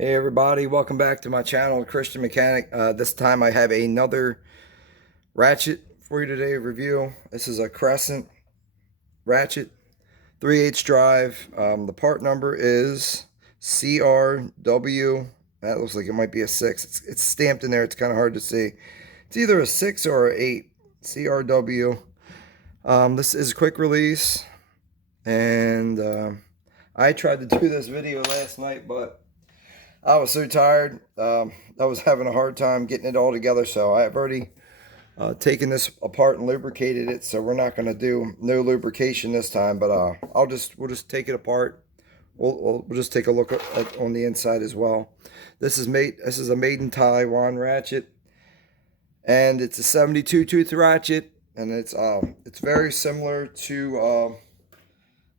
Hey everybody, welcome back to my channel, Christian Mechanic. This time I have another ratchet for you today to review. This is a Crescent ratchet, 3/8 drive. The part number is CRW. That looks like it might be a 6. It's stamped in there, it's kind of hard to see. It's either a 6 or an 8. CRW. This is a quick release, and I tried to do this video last night, but I was so tired. I was having a hard time getting it all together, so I've already taken this apart and lubricated it. So we're not going to do no lubrication this time, but we'll just take it apart. We'll just take a look on the inside as well. This is a made in Taiwan ratchet, and it's a 72 tooth ratchet, and it's very similar to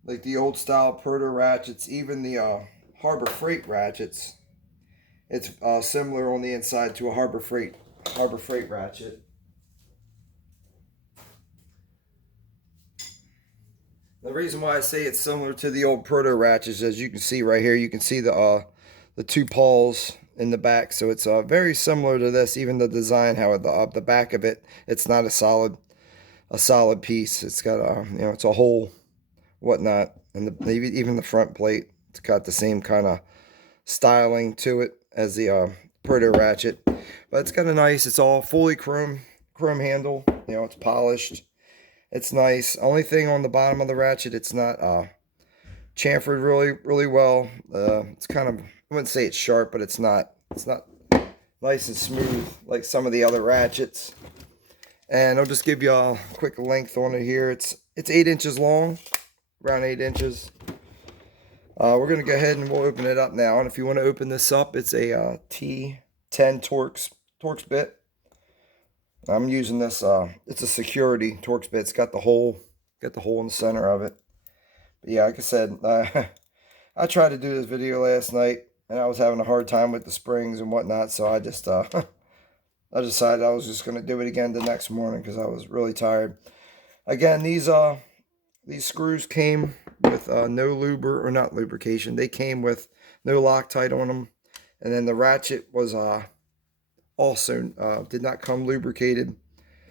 like the old style proto ratchets, even the Harbor Freight ratchets. It's similar on the inside to a Harbor Freight ratchet. The reason why I say it's similar to the old proto ratchets, as you can see right here, you can see the two pawls in the back. So it's very similar to this. Even the design, how the back of it, it's not a solid piece. It's got it's a hole, whatnot, and even the front plate, it's got the same kind of styling to it as the proto ratchet, but it's got it's all fully chrome handle. It's polished, it's nice. Only thing on the bottom of the ratchet, it's not chamfered really well. It's kind of, I wouldn't say it's sharp, but it's not nice and smooth like some of the other ratchets. And I'll just give you a quick length on it here. It's 8 inches long, around 8 inches. We're going to go ahead and we'll open it up now. And if you want to open this up, it's a T10 Torx bit. I'm using this, it's a security Torx bit. It's got the hole in the center of it. But yeah, like I said, I tried to do this video last night, and I was having a hard time with the springs and whatnot. So I just, I decided I was just going to do it again the next morning because I was really tired. Again, these screws came with no not lubrication. They came with no Loctite on them. And then the ratchet was also did not come lubricated.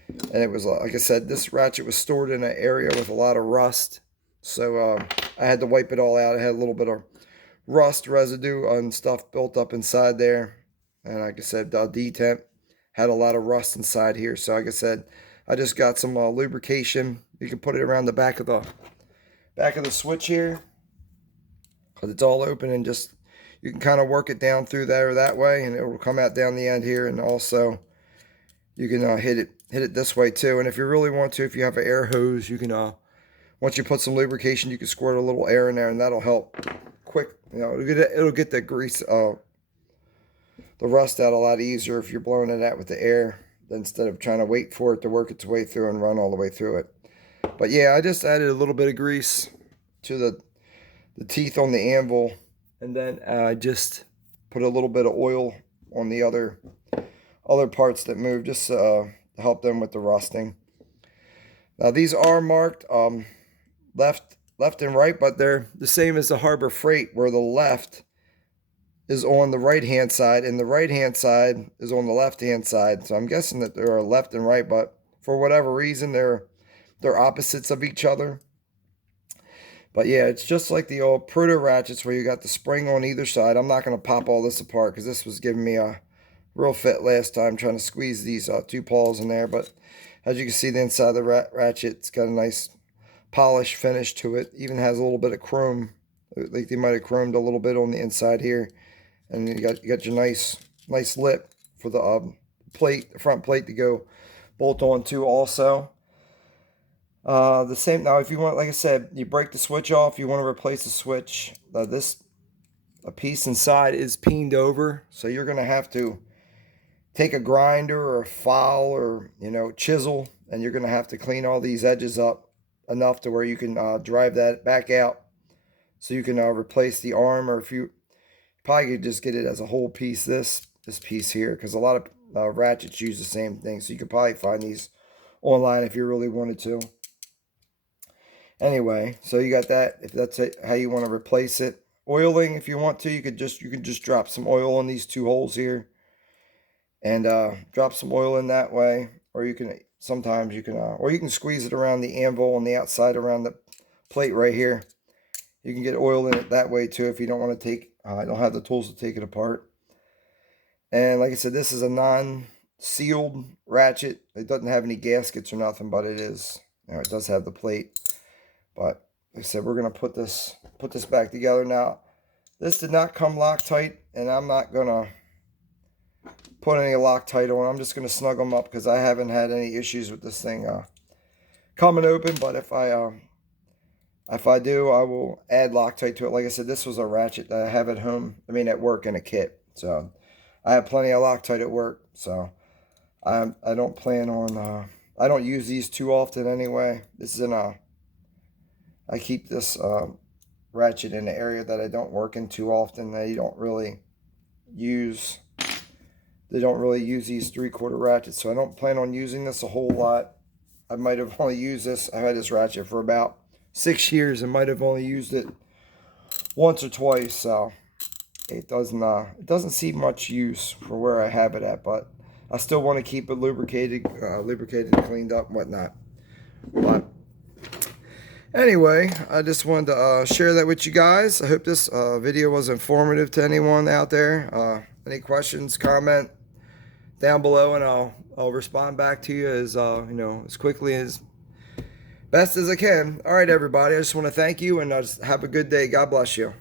And it was, like I said, this ratchet was stored in an area with a lot of rust. So I had to wipe it all out. It had a little bit of rust residue and stuff built up inside there. And like I said, the detent had a lot of rust inside here. So like I said, I just got some lubrication. You can put it around the back of the switch here, because it's all open, and just you can kind of work it down through there that way, and it will come out down the end here. And also you can hit it this way too. And if you really want to, if you have an air hose, you can once you put some lubrication, you can squirt a little air in there, and that'll help quick. It'll get the grease, the rust out a lot easier if you're blowing it out with the air, instead of trying to wait for it to work its way through and run all the way through it. But yeah, I just added a little bit of grease to the teeth on the anvil, and then I just put a little bit of oil on the other parts that move, just to help them with the rusting. Now these are marked left and right, but they're the same as the Harbor Freight, where the left is on the right hand side and the right hand side is on the left hand side. So I'm guessing that there are left and right, but for whatever reason they're opposites of each other. But yeah, it's just like the old proto ratchets where you got the spring on either side. I'm not going to pop all this apart because this was giving me a real fit last time trying to squeeze these two pawls in there. But as you can see, the inside of the ratchet, it's got a nice polished finish to it. Even has a little bit of chrome, like they might have chromed a little bit on the inside here. And you got your nice lip for the front plate to go bolt on to also. The same, now if you want, like I said, you break the switch off, you want to replace the switch, a piece inside is peened over, so you're going to have to take a grinder or a file or chisel, and you're going to have to clean all these edges up enough to where you can drive that back out, so you can replace the arm. Or if you probably could just get it as a whole piece, this piece here, because a lot of ratchets use the same thing, so you could probably find these online if you really wanted to. Anyway, so you got that, if that's how you want to replace it. oiling if you want to. You can just drop some oil in these 2 holes here, and drop some oil in that way. Or you can sometimes you can or you can squeeze it around the anvil on the outside around the plate right here. You can get oil in it that way too if you don't want to take. I don't have the tools to take it apart. And like I said, this is a non-sealed ratchet. It doesn't have any gaskets or nothing, but it is. Now it does have the plate. But like I said, we're gonna put this back together now. This did not come Loctite, and I'm not gonna put any Loctite on. I'm just gonna snug them up because I haven't had any issues with this thing coming open. But if I do, I will add Loctite to it. Like I said, this was a ratchet that I have at home. I mean, at work in a kit. So I have plenty of Loctite at work. So I don't plan on. I don't use these too often anyway. This is in a. I keep this ratchet in an area that I don't work in too often. They don't really use these 3/4 ratchets, so I don't plan on using this a whole lot. I might have only used this. I've had this ratchet for about 6 years and might have only used it once or twice, so it doesn't see much use for where I have it at, but I still want to keep it lubricated, cleaned up, and whatnot. But anyway, I just wanted to share that with you guys. I hope this video was informative to anyone out there. Any questions, comment down below, and I'll respond back to you as as quickly as best as I can. All right, everybody. I just want to thank you, and just have a good day. God bless you.